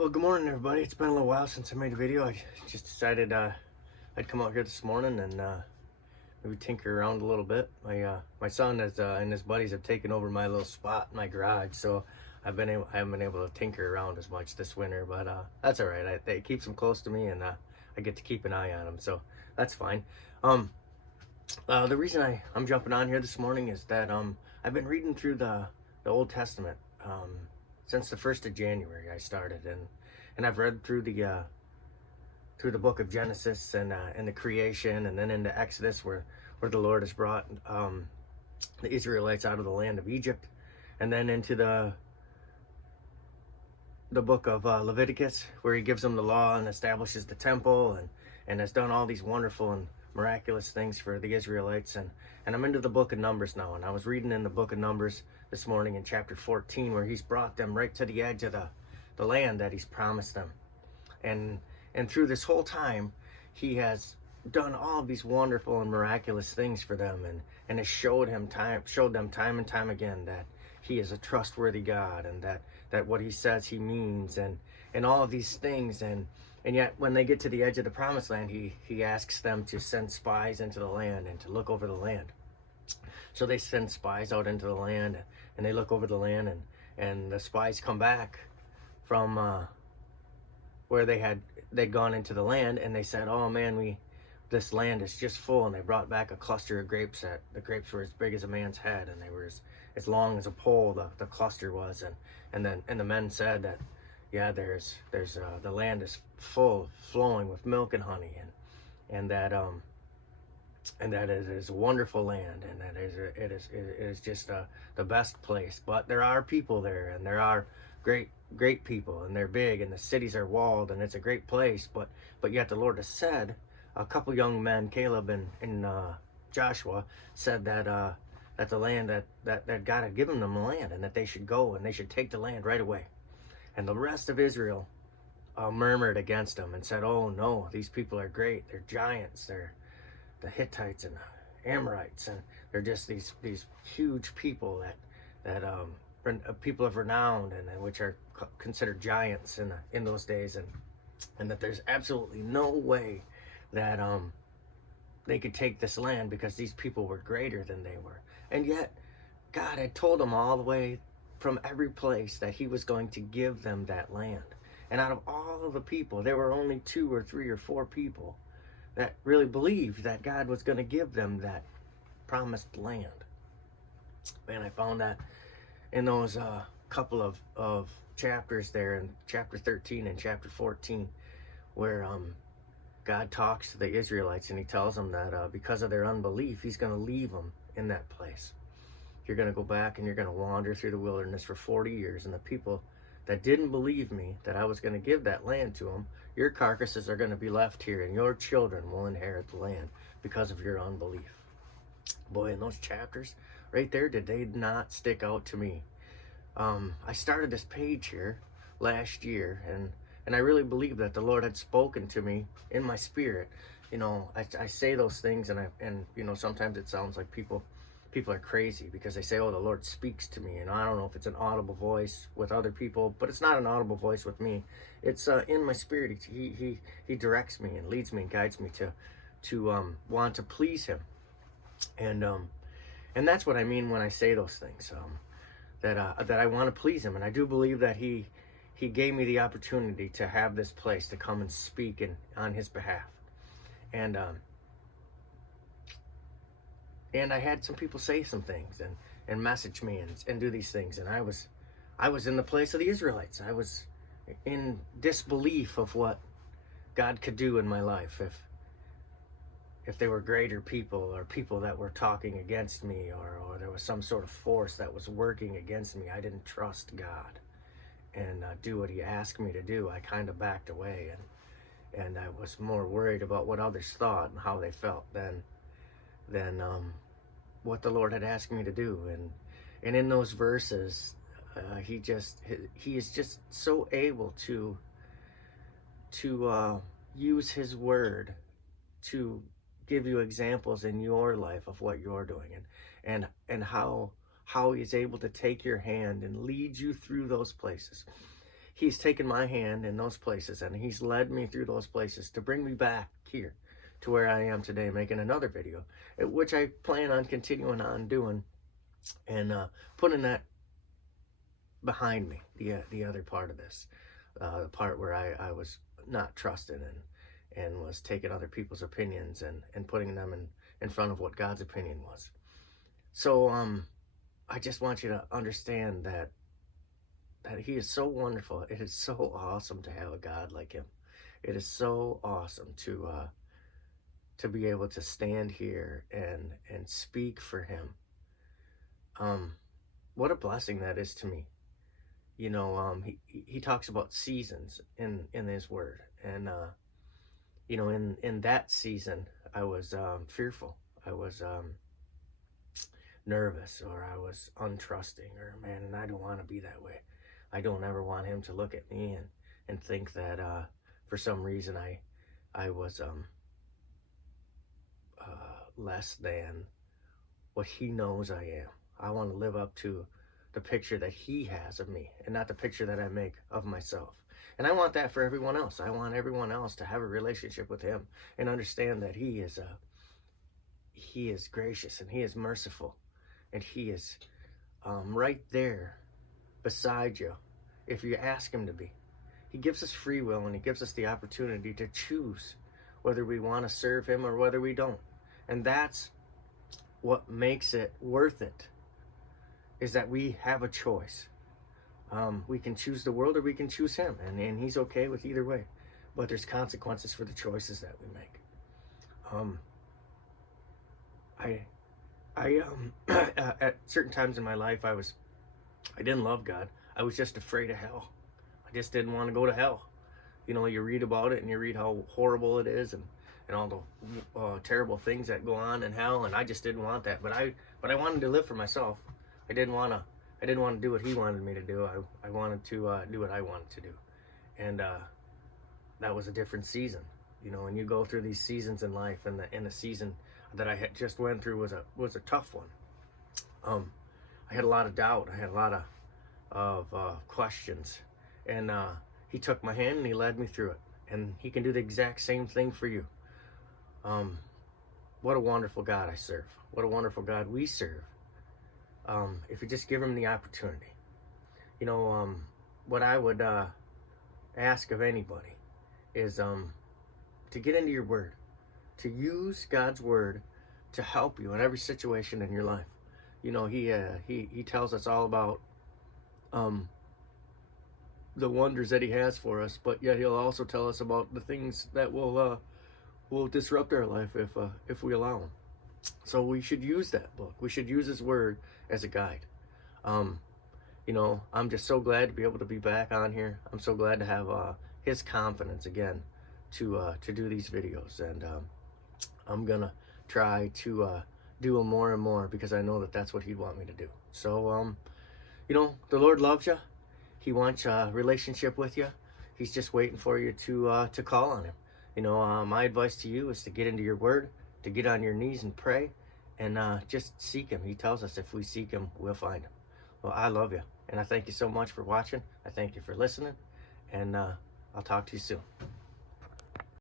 Well, good morning, everybody. It's been a little while since I made a video. I just decided I'd come out here this morning and maybe tinker around a little bit. My son and his buddies have taken over my little spot in my garage, so I haven't been able to tinker around as much this winter, but that's all right. It keeps them close to me, and I get to keep an eye on them, so that's fine. Um, the reason I'm jumping on here this morning is that I've been reading through the Old Testament since the 1st of January. I started, and I've read through the book of Genesis and the creation, and then into Exodus where the Lord has brought the Israelites out of the land of Egypt, and then into the book of Leviticus, where he gives them the law and establishes the temple and has done all these wonderful and miraculous things for the Israelites. And I'm into the book of Numbers now, and I was reading in the book of Numbers this morning in chapter 14, where he's brought them right to the edge of the land that he's promised them. And through this whole time, he has done all of these wonderful and miraculous things for them, and has showed them time and time again that he is a trustworthy God, and that what he says he means, and all of these things. And yet when they get to the edge of the promised land, he asks them to send spies into the land and to look over the land. So they send spies out into the land, and they look over the land, and the spies come back from where they'd gone into the land, and they said, "Oh man, this land is just full." And they brought back a cluster of grapes. That the grapes were as big as a man's head, and they were as long as a pole. The cluster was, and the men said that, yeah, there's the land is flowing with milk and honey, and that it is a wonderful land, and that it is just the best place. But there are people there, and there are great people, and they're big, and the cities are walled, and it's a great place. But yet the Lord has said, a couple young men, Caleb and Joshua, said that the land that God had given them the land, and that they should go and they should take the land right away. And the rest of Israel murmured against them and said, "Oh no, these people are great. They're giants. They're the Hittites and the Amorites, and they're just these huge people that people of renown, and which are considered giants in those days, and that there's absolutely no way that they could take this land because these people were greater than they were." And yet God had told them all the way from every place that he was going to give them that land. And out of all of the people, there were only 2 or 3 or 4 people that really believed that God was going to give them that promised land. Man, I found that in those couple of chapters there, in chapter 13 and chapter 14, where God talks to the Israelites, and he tells them that because of their unbelief, he's going to leave them in that place. You're going to go back and you're going to wander through the wilderness for 40 years, and the people that didn't believe me that I was going to give that land to them, your carcasses are going to be left here, and your children will inherit the land because of your unbelief. Boy, in those chapters right there, did they not stick out to me. I started this page here last year, and I really believe that the Lord had spoken to me in my spirit. You know, I say those things, and you know, sometimes it sounds like people are crazy because they say, "Oh, the Lord speaks to me," and I don't know if it's an audible voice with other people, but it's not an audible voice with me. It's in my spirit. He directs me and leads me and guides me to want to please him, and that's what I mean when I say those things. That I want to please him, and I do believe that he gave me the opportunity to have this place to come and speak on his behalf, and I had some people say some things and message me and do these things, and I was in the place of the Israelites. I was in disbelief of what God could do in my life if they were greater people, or people that were talking against me, or there was some sort of force that was working against me. I didn't trust God and do what he asked me to do. I kind of backed away, and I was more worried about what others thought and how they felt than what the Lord had asked me to do. And in those verses, he is just so able to use his word to give you examples in your life of what you're doing, and how he's able to take your hand and lead you through those places. He's taken my hand in those places, and he's led me through those places to bring me back here to where I am today, making another video, which I plan on continuing on doing, and putting that behind me, the other part of this, the part where I was not trusting and was taking other people's opinions and putting them in front of what God's opinion was. So I just want you to understand that he is so wonderful. It is so awesome to have a God like him. It is so awesome to be able to stand here and speak for him. What a blessing that is to me. You know, he talks about seasons in his word, and you know, in that season, I was fearful. I was nervous, or I was untrusting, or man, and I don't want to be that way. I don't ever want him to look at me and think that for some reason I was less than what he knows I am. I want to live up to the picture that he has of me, and not the picture that I make of myself. And I want that for everyone else. I want everyone else to have a relationship with him and understand that he is gracious, and he is merciful, and he is right there beside you if you ask him to be. He gives us free will, and he gives us the opportunity to choose whether we want to serve him or whether we don't. And that's what makes it worth it, is that we have a choice. We can choose the world or we can choose him, and he's okay with either way. But there's consequences for the choices that we make. At certain times in my life, I didn't love God. I was just afraid of hell. I just didn't want to go to hell. You know, you read about it and you read how horrible it is, and all the terrible things that go on in hell, and I just didn't want that. But I wanted to live for myself. I didn't want to do what he wanted me to do. I wanted to do what I wanted to do. And that was a different season. You know, when you go through these seasons in life, and the season that I had just went through was a tough one. I had a lot of doubt. I had a lot of questions. And he took my hand and he led me through it. And he can do the exact same thing for you. What a wonderful God I serve. What a wonderful God we serve. If you just give him the opportunity. You know, what I would ask of anybody is to get into your word, to use God's word to help you in every situation in your life. You know, he tells us all about the wonders that he has for us, but yet he'll also tell us about the things that will disrupt our life if we allow him. So we should use that book. We should use his word as a guide. You know, I'm just so glad to be able to be back on here. I'm so glad to have his confidence again to do these videos, and I'm gonna try to do them more and more, because I know that that's what he'd want me to do. So you know, the Lord loves you. He wants a relationship with you. He's just waiting for you to call on him. You know, my advice to you is to get into your word, to get on your knees and pray, and just seek him. He tells us if we seek him, we'll find him. Well, I love you, and I thank you so much for watching. I thank you for listening, and I'll talk to you soon.